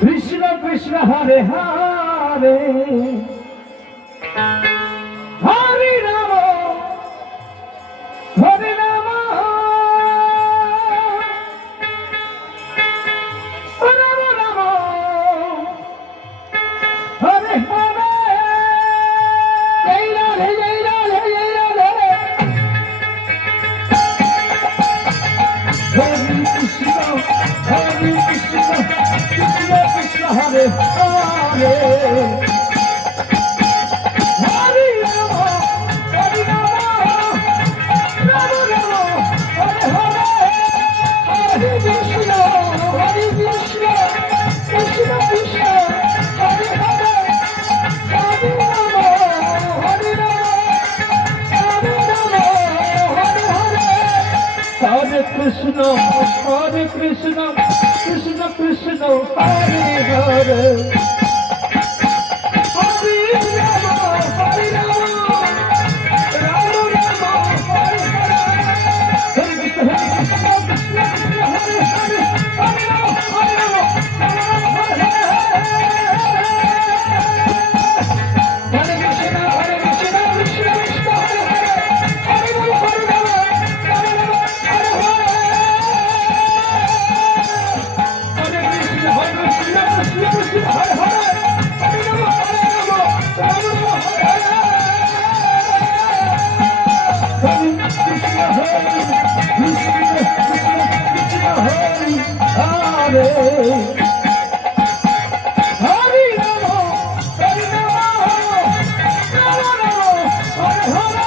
Krishna Krishna Hare Hare Hare Ram Hare Ram Ram Ram Hare Hare Joy Radhe Joy Radhe Joy Radhe Hare Krishna Hare Krishna Krishna Krishna Hare Hare Hare Ram Hare Ram Ram Ram Hare Hare Hare Krishna Krishna Krishna Hare Hare Hare Ram Hare Ram Hare Hare Hare Krishna Krishna Krishna Hare Hare Hare Ram Hare Ram Ram Ram Hare Hare Hare Krishna Krishna Krishna Hare Hare Hare Ram Hare Ram Ram Ram Hare Hare Hare Krishna Krishna Krishna Hare Hare Hare Ram Hare Ram Ram Ram Hare Hare Hare Krishna Krishna Krishna Hare Hare Hare Ram Hare Ram Ram Ram Hare Hare Hare Krishna Krishna Hare Hare Hare Ram Hare Ram Ram Ram Hare Hare Hare Krishna Krishna Krishna Hare Hare Hare Ram Hare Ram Ram Ram Hare Hare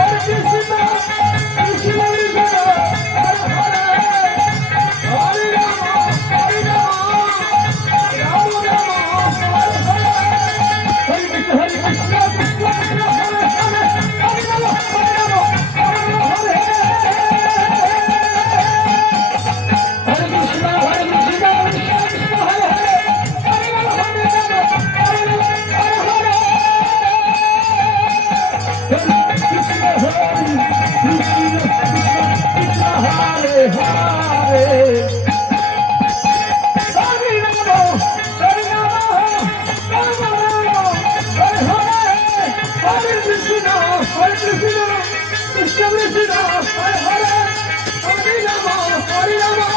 Hare Krishna Krishna Krishna Hare Hare Hare Ram Hare Ram Ram Ram Hare Hare Hare Krishna Krishna Krishna Hare Hare Hare Ram Hare Ram Hare Ram Hare Hare Krishna Krishna Hare Hare Hare Ram Hare Ram Ram Ram Hare Hare Hare Krishna Krishna Krishna Hare Hare Hare Ram Hare Ram